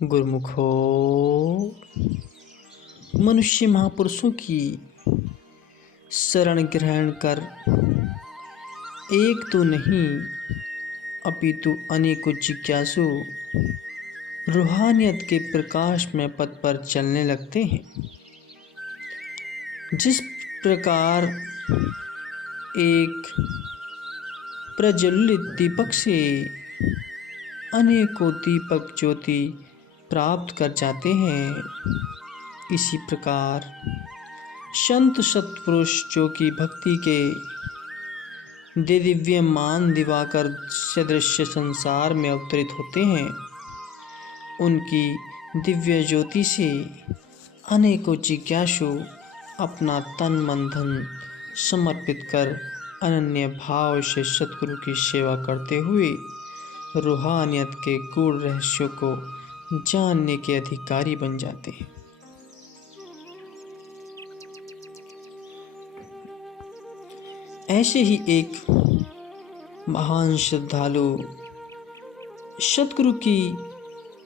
गुरुमुखो, मनुष्य महापुरुषों की शरण ग्रहण कर एक तो नहीं अपितु अनेकों जिज्ञासु रूहानियत के प्रकाशमय पथ पर चलने लगते हैं। जिस प्रकार एक प्रज्वलित दीपक से अनेकों दीपक ज्योति प्राप्त कर जाते हैं, इसी प्रकार संत सत्पुरुष जो कि भक्ति के दिव्यमान दिवाकर सदृश्य संसार में अवतरित होते हैं, उनकी दिव्य ज्योति से अनेकों जिज्ञासु अपना तन मन धन समर्पित कर अनन्य भाव से सतगुरु की सेवा करते हुए रूहानियत के गूढ़ रहस्यों को जानने के अधिकारी बन जाते हैं। ऐसे ही एक महान श्रद्धालु सतगुरु की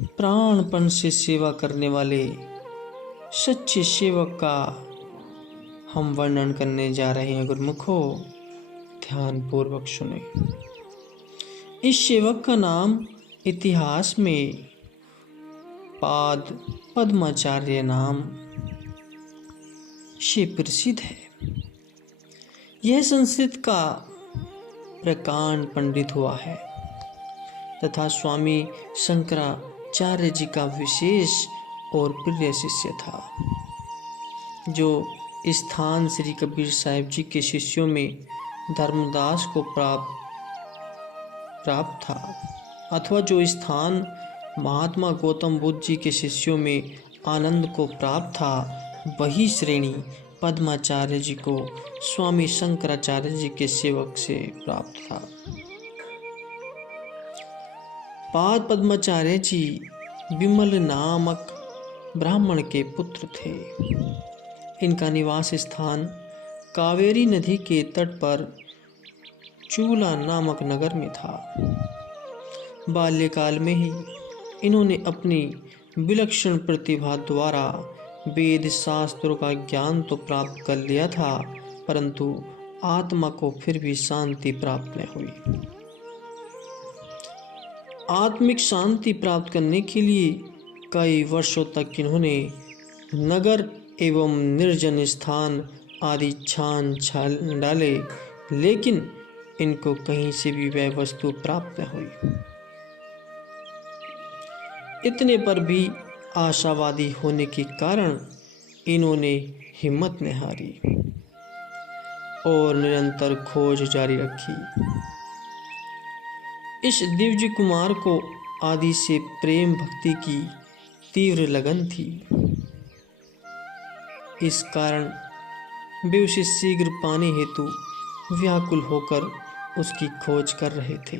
प्राणपण से सेवा करने वाले सच्चे सेवक का हम वर्णन करने जा रहे हैं। गुरुमुखो, ध्यान पूर्वक सुने। इस सेवक का नाम इतिहास में पाद पद्माचार्य नाम से प्रसिद्ध है। यह संस्कृत का प्रकांड पंडित हुआ है तथा स्वामी शंकराचार्य जी का विशेष और प्रिय शिष्य था, जो स्थान श्री कबीर साहिब जी के शिष्यों में धर्मदास को प्राप्त था, अथवा जो स्थान महात्मा गौतम बुद्ध जी के शिष्यों में आनंद को प्राप्त था, वही श्रेणी पद्माचार्य जी को स्वामी शंकराचार्य जी के सेवक से प्राप्त था। पाद पद्माचार्य जी विमल नामक ब्राह्मण के पुत्र थे। इनका निवास स्थान कावेरी नदी के तट पर चूला नामक नगर में था। बाल्यकाल में ही इन्होंने अपनी विलक्षण प्रतिभा द्वारा वेद शास्त्रों का ज्ञान तो प्राप्त कर लिया था, परंतु आत्मा को फिर भी शांति प्राप्त न हुई। आत्मिक शांति प्राप्त करने के लिए कई वर्षों तक इन्होंने नगर एवं निर्जन स्थान आदि छान छान डाले, लेकिन इनको कहीं से भी वह वस्तु प्राप्त न हुई। इतने पर भी आशावादी होने के कारण इन्होंने हिम्मत न हारी और निरंतर खोज जारी रखी। इस दिव्य कुमार को आदि से प्रेम भक्ति की तीव्र लगन थी। इस कारण वे उसे शीघ्र पाने हेतु व्याकुल होकर उसकी खोज कर रहे थे।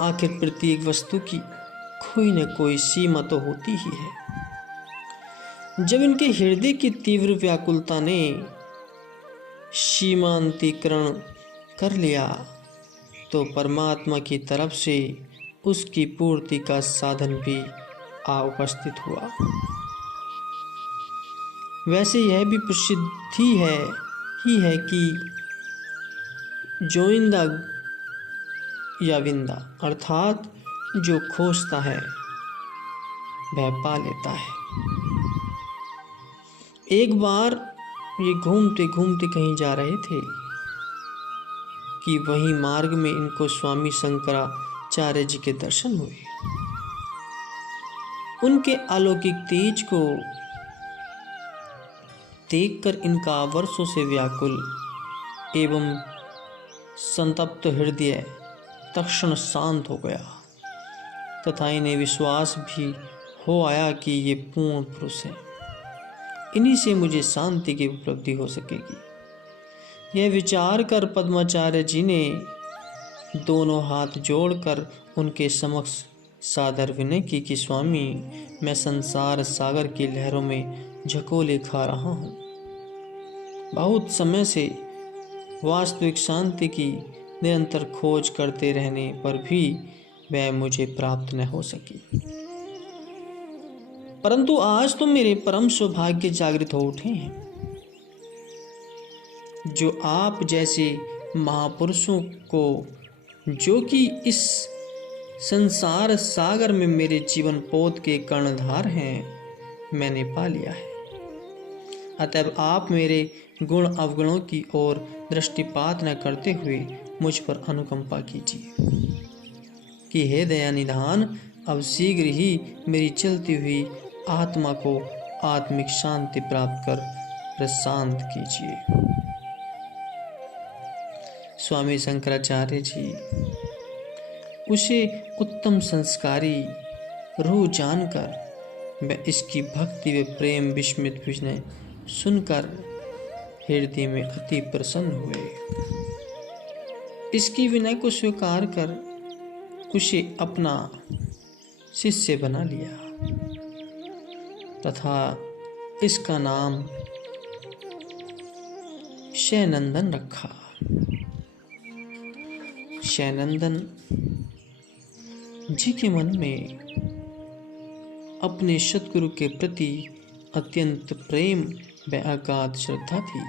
आखिर प्रत्येक वस्तु की कोई न कोई सीमा तो होती ही है। जब इनके हृदय की तीव्र व्याकुलता ने सीमांतीकरण कर लिया, तो परमात्मा की तरफ से उसकी पूर्ति का साधन भी आ उपस्थित हुआ। वैसे यह भी प्रसिद्धि है कि जोइंदा या विंदा अर्थात जो खोजता है वह पा लेता है। एक बार ये घूमते घूमते कहीं जा रहे थे कि वहीं मार्ग में इनको स्वामी शंकराचार्य जी के दर्शन हुए। उनके अलौकिक तेज को देखकर इनका वर्षों से व्याकुल एवं संतप्त हृदय तत्क्षण शांत हो गया तथा इन्हें विश्वास भी हो आया कि ये पूर्ण पुरुष है, इन्हीं से मुझे शांति की उपलब्धि हो सकेगी। यह विचार कर पद्माचार्य जी ने दोनों हाथ जोड़कर उनके समक्ष सादर विनय की कि स्वामी, मैं संसार सागर की लहरों में झकोले खा रहा हूँ। बहुत समय से वास्तविक शांति की निरंतर खोज करते रहने पर भी वह मुझे प्राप्त न हो सकी। परंतु आज तो मेरे परम सौभाग्य जागृत हो उठे हैं, जो आप जैसे महापुरुषों को, जो कि इस संसार सागर में मेरे जीवन पोत के कर्णधार हैं, मैंने पा लिया है। अतएव आप मेरे गुण अवगुणों की ओर दृष्टिपात न करते हुए मुझ पर अनुकंपा कीजिए कि हे दया निधान, अब शीघ्र ही मेरी चलती हुई आत्मा को आत्मिक शांति प्राप्त कर प्रशांत कीजिए। स्वामी शंकराचार्य जी उसे उत्तम संस्कारी रूह जानकर वह इसकी भक्ति व प्रेम विस्मित विनय सुनकर हृदय में अति प्रसन्न हुए। इसकी विनय को स्वीकार कर उसे अपना शिष्य बना लिया तथा इसका नाम शैनंदन रखा। शैनंदन जी के मन में अपने सद्गुरु के प्रति अत्यंत प्रेम व अगाध श्रद्धा थी।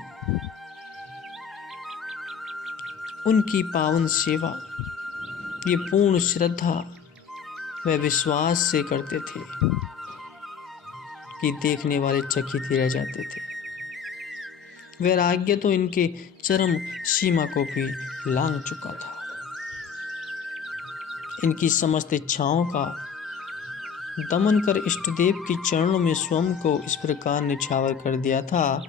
उनकी पावन सेवा ये पूर्ण श्रद्धा व विश्वास से करते थे कि देखने वाले चकित ही रह जाते थे। वैराग्य तो इनके चरम सीमा को भी लांघ चुका था। इनकी समस्त इच्छाओं का दमन कर इष्टदेव के चरणों में स्वयं को इस प्रकार निछावर कर दिया था,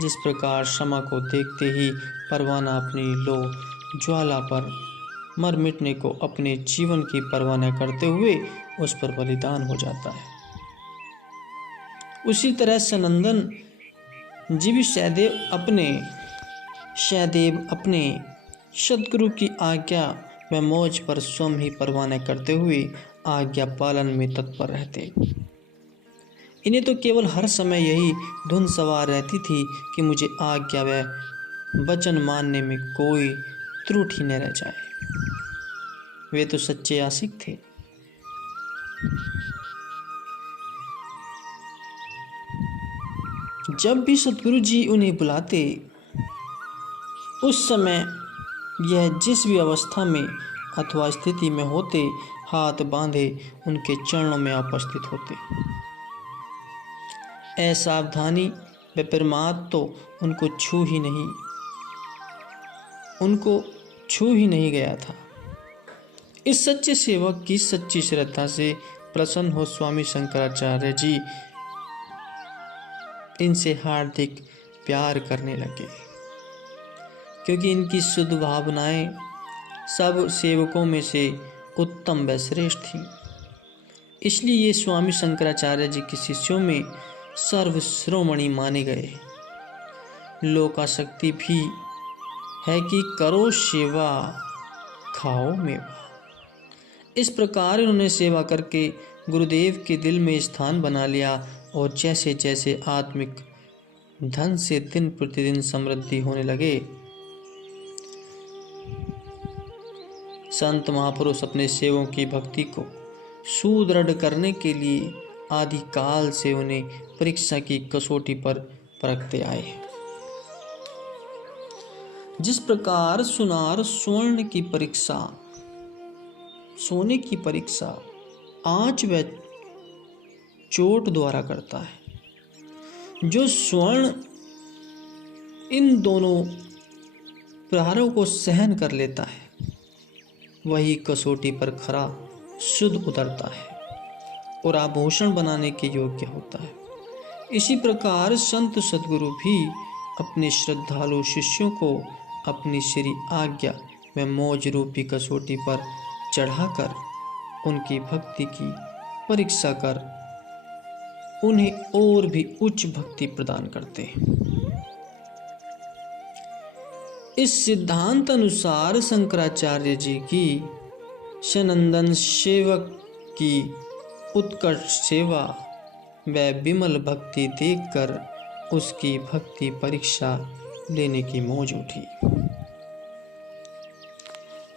जिस प्रकार शमा को देखते ही परवाना अपनी लो ज्वाला पर मर मिटने को अपने जीवन की परवाह न करते हुए उस पर बलिदान हो जाता है। उसी तरह सनंदन जी भी सदैव अपने सद्गुरु की आज्ञा व मौज पर स्वयं ही परवाह न करते हुए आज्ञा पालन में तत्पर रहते। इन्हें तो केवल हर समय यही धुन सवार रहती थी कि मुझे आज्ञा व वचन मानने में कोई त्रुटि न रह जाए। वे तो सच्चे आशिक थे। जब भी सतगुरु जी उन्हें बुलाते, उस समय यह जिस भी अवस्था में अथवा स्थिति में होते, हाथ बांधे उनके चरणों में उपस्थित होते। असावधानी व प्रमाद तो उनको छू ही नहीं गया था। इस सच्चे सेवक की सच्ची श्रद्धा से प्रसन्न हो स्वामी शंकराचार्य जी इनसे हार्दिक प्यार करने लगे, क्योंकि इनकी शुद्ध भावनाएं सब सेवकों में से उत्तम व श्रेष्ठ थी। इसलिए ये स्वामी शंकराचार्य जी के शिष्यों में सर्वश्रोमणी माने गए। लोकाशक्ति भी है कि करो सेवा खाओ मेवा। इस प्रकार उन्होंने सेवा करके गुरुदेव के दिल में स्थान बना लिया और जैसे जैसे आत्मिक धन से दिन प्रतिदिन समृद्धि होने लगे, संत महापुरुष अपने सेवकों की भक्ति को सुदृढ़ करने के लिए आदि काल से उन्हें परीक्षा की कसौटी पर परखते आए। जिस प्रकार सुनार स्वर्ण की परीक्षा, सोने की परीक्षा आंच व चोट द्वारा करता है, जो स्वर्ण इन दोनों प्रहारों को सहन कर लेता है, वही कसौटी पर खरा शुद्ध उतरता है और आभूषण बनाने के योग्य होता है। इसी प्रकार संत सद्गुरु भी अपने श्रद्धालु शिष्यों को अपनी श्री आज्ञा व मौज रूपी कसौटी पर चढ़ाकर उनकी भक्ति की परीक्षा कर उन्हें और भी उच्च भक्ति प्रदान करते हैं। इस सिद्धांत अनुसार शंकराचार्य जी की सनंदन सेवक की उत्कर्ष सेवा व विमल भक्ति देखकर उसकी भक्ति परीक्षा लेने की मौज उठी।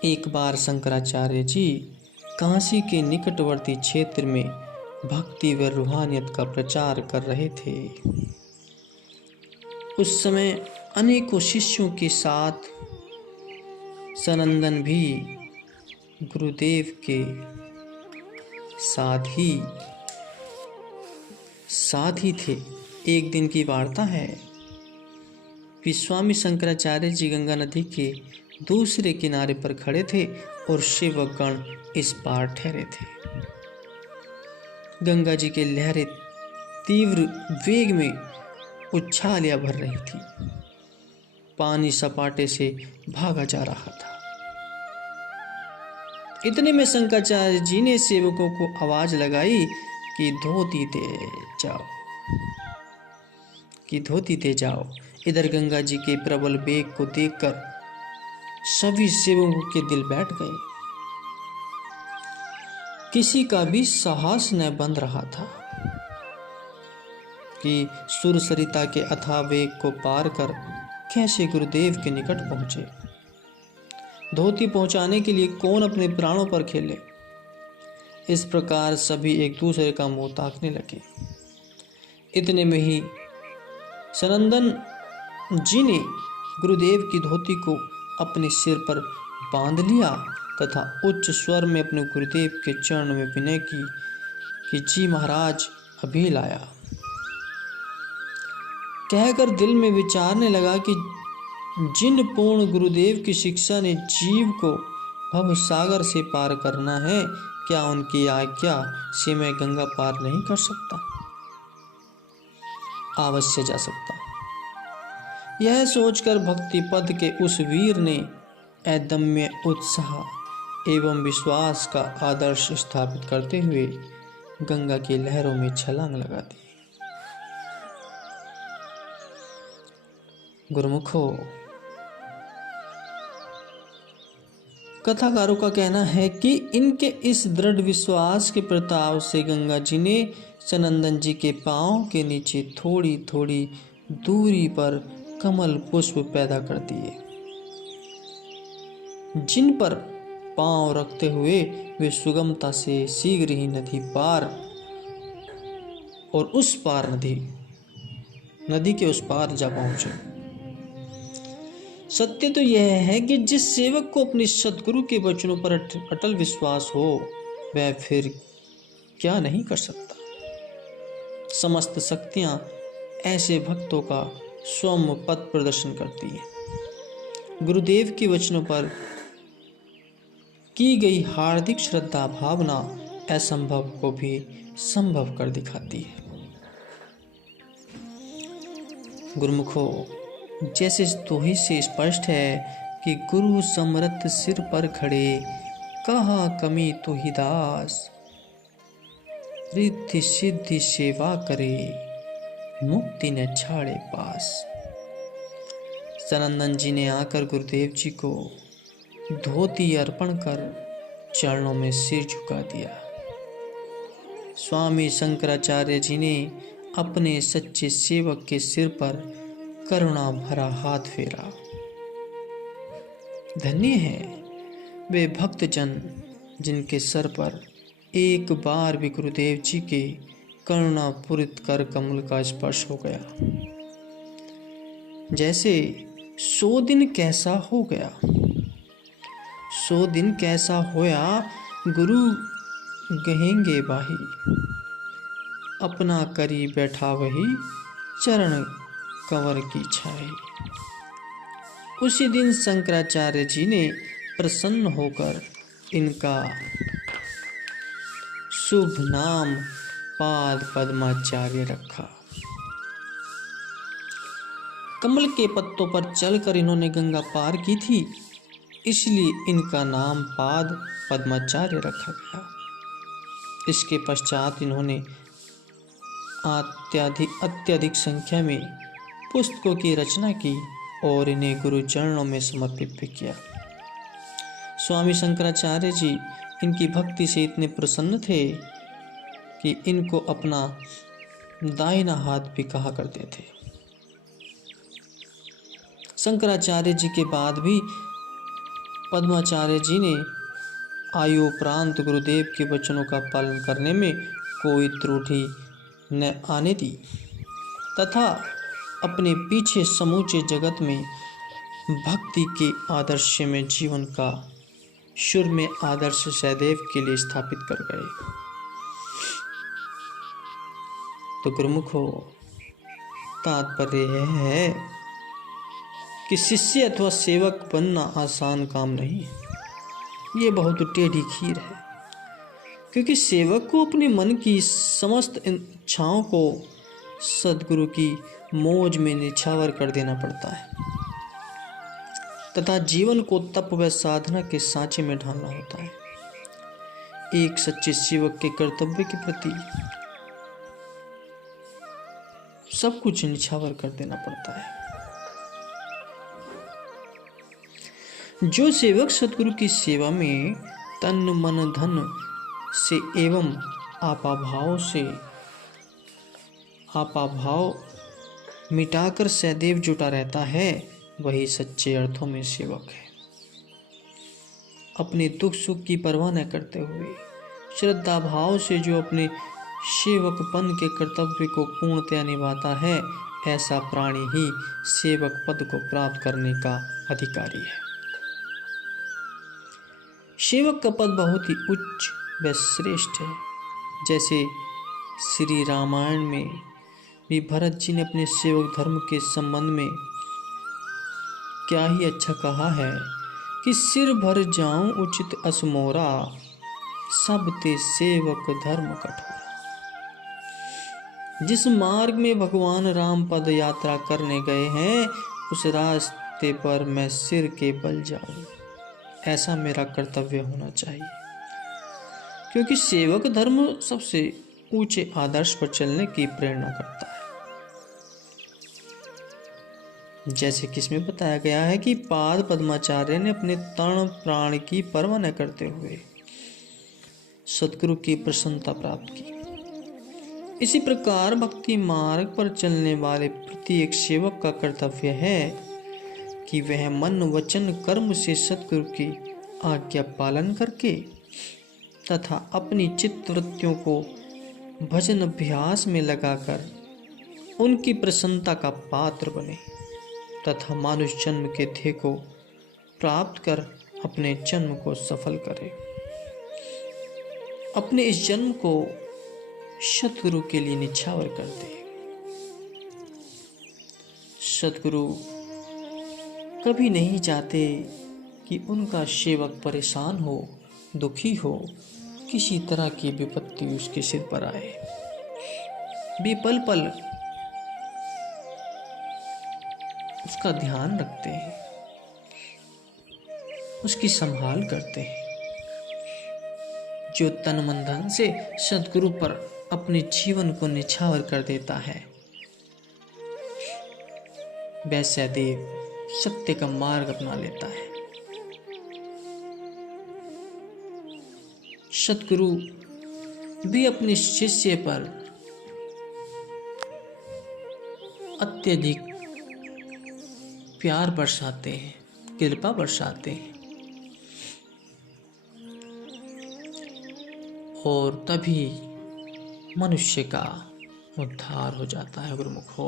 एक बार शंकराचार्य जी काशी के निकटवर्ती क्षेत्र में भक्ति व रूहानियत का प्रचार कर रहे थे। उस समय अनेकों शिष्यों के साथ सनंदन भी गुरुदेव के साथ ही थे। एक दिन की वार्ता है कि स्वामी शंकराचार्य जी गंगा नदी के दूसरे किनारे पर खड़े थे और शिवगण इस पार ठहरे थे। गंगा जी की लहरें तीव्र वेग में उछालियां भर रही थी। पानी सपाटे से भागा जा रहा था। इतने में शंकराचार्य जी ने सेवकों को आवाज लगाई कि धोती दे जाओ। इधर गंगा जी के प्रबल वेग को देखकर सभी सेवकों के दिल बैठ गए। किसी का भी साहस न बन रहा था कि सुरसरिता के अथाह वेग को पार कर कैसे गुरुदेव के निकट पहुंचे। धोती पहुंचाने के लिए कौन अपने प्राणों पर खेले। इस प्रकार सभी एक दूसरे का मुंह ताकने लगे। इतने में ही सनंदन जी ने गुरुदेव की धोती को अपने सिर पर बांध लिया तथा उच्च स्वर में अपने गुरुदेव के चरण में विनय की कि जी महाराज अभी लाया। कहकर दिल में विचारने लगा कि जिन पूर्ण गुरुदेव की शिक्षा ने जीव को भव सागर से पार करना है, क्या उनकी आज्ञा से मैं गंगा पार नहीं कर सकता? अवश्य जा सकता। यह सोचकर भक्ति पद के उस वीर ने अदम्य उत्साह एवं विश्वास का आदर्श स्थापित करते हुए गंगा की लहरों में छलांग लगा दी। गुरुमुखो, कथाकारों का कहना है कि इनके इस दृढ़ विश्वास के प्रताप से गंगा जी ने सनंदन जी के पांव के नीचे थोड़ी थोड़ी दूरी पर कमल पुष्प पैदा कर दिए, जिन पर पांव रखते हुए वे सुगमता से शीघ्र ही नदी पार और उस पार नदी के उस पार जा पहुंचे। सत्य तो यह है कि जिस सेवक को अपने सद्गुरु के वचनों पर अटल विश्वास हो, वह फिर क्या नहीं कर सकता। समस्त शक्तियां ऐसे भक्तों का सौम्य पथ प्रदर्शन करती है। गुरुदेव के वचनों पर की गई हार्दिक श्रद्धा भावना असंभव को भी संभव कर दिखाती है। गुरुमुखो, जैसे दोहे से स्पष्ट है कि गुरु समरथ सिर पर खड़े, कहा कमी तो ही दास, रिद्धि सिद्धि सेवा करे, मुक्ति न छाड़े पास। सनंदन जी ने आकर गुरुदेव जी को धोती अर्पण कर चरणों में सिर झुका दिया। स्वामी शंकराचार्य जी ने अपने सच्चे सेवक के सिर पर करुणा भरा हाथ फेरा। धन्य है वे भक्तजन जिनके सर पर एक बार भी गुरुदेव जी के करुणापूरित कर कमल का स्पर्श हो गया। जैसे 100 दिन कैसा हो गया, 100 दिन कैसा होया, गुरु गहेंगे बाही, अपना करी बैठा वही, चरण कंवर की छाई। उसी दिन शंकराचार्य जी ने प्रसन्न होकर इनका शुभ नाम पाद पद्माचार्य रखा। कमल के पत्तों पर चलकर इन्होंने गंगा पार की थी, इसलिए इनका नाम पाद पद्माचार्य रखा गया। इसके पश्चात इन्होंने अत्यधिक संख्या में पुस्तकों की रचना की और इन्हें गुरु चरणों में समर्पित भी किया। स्वामी शंकराचार्य जी इनकी भक्ति से इतने प्रसन्न थे कि इनको अपना दाहिना हाथ भी कहा करते थे। शंकराचार्य जी के बाद भी पद्माचार्य जी ने आयु उपरांत गुरुदेव के वचनों का पालन करने में कोई त्रुटि न आने दी तथा अपने पीछे समूचे जगत में भक्ति के आदर्श में जीवन का शुर में आदर्श सदैव के लिए स्थापित कर गए। तो गुरुमुखो, तात्पर्य यह है कि शिष्य अथवा सेवक बनना आसान काम नहीं है। ये बहुत टेढ़ी खीर है, क्योंकि सेवक को अपने मन की समस्त इच्छाओं को सद्गुरु की मौज में निछावर कर देना पड़ता है तथा जीवन को तप व साधना के सांचे में ढालना होता है। एक सच्चे सेवक के कर्तव्य के प्रति सब कुछ निछावर कर देना पड़ता है। जो सेवक सद्गुरु की सेवा में तन मन धन से एवं आपाभाव मिटाकर सदैव जुटा रहता है, वही सच्चे अर्थों में सेवक है। अपने दुख सुख की परवाह न करते हुए श्रद्धा भाव से जो अपने सेवकपन के कर्तव्य को पूर्णतया निभाता है, ऐसा प्राणी ही सेवक पद को प्राप्त करने का अधिकारी है। सेवक का पद बहुत ही उच्च व श्रेष्ठ है। जैसे श्री रामायण में भी भरत जी ने अपने सेवक धर्म के संबंध में क्या ही अच्छा कहा है कि सिर भर जाऊं उचित असमोरा, सब ते सेवक धर्म कठोरा। जिस मार्ग में भगवान राम पद यात्रा करने गए हैं, उस रास्ते पर मैं सिर के बल जाऊं, ऐसा मेरा कर्तव्य होना चाहिए। क्योंकि सेवक धर्म सबसे ऊंचे आदर्श पर चलने की प्रेरणा करता है। जैसे कि इसमें बताया गया है कि पाद पद्माचार्य ने अपने तन प्राण की परवाह न करते हुए सद्गुरु की प्रसन्नता प्राप्त की। इसी प्रकार भक्ति मार्ग पर चलने वाले प्रत्येक सेवक का कर्तव्य है कि वह मन वचन कर्म से सद्गुरु की आज्ञा पालन करके तथा अपनी चित्तवृत्तियों को भजन अभ्यास में लगाकर उनकी प्रसन्नता का पात्र बने तथा मानुष जन्म के ध्येय को प्राप्त कर अपने जन्म को सफल करे। अपने इस जन्म को सद्गुरु के लिए निछावर कर दे। सद्गुरु कभी नहीं चाहते कि उनका सेवक परेशान हो, दुखी हो, किसी तरह की विपत्ति उसके सिर पर आए। वे पल पल उसका ध्यान रखते हैं, उसकी संभाल करते हैं। जो तन मन धन से सद्गुरु पर अपने जीवन को निछावर कर देता है, वह सदैव सत्य का मार्ग अपना लेता है। सद्गुरु भी अपने शिष्य पर अत्यधिक प्यार बरसाते हैं, कृपा बरसाते हैं, और तभी मनुष्य का उद्धार हो जाता है। गुरुमुखो।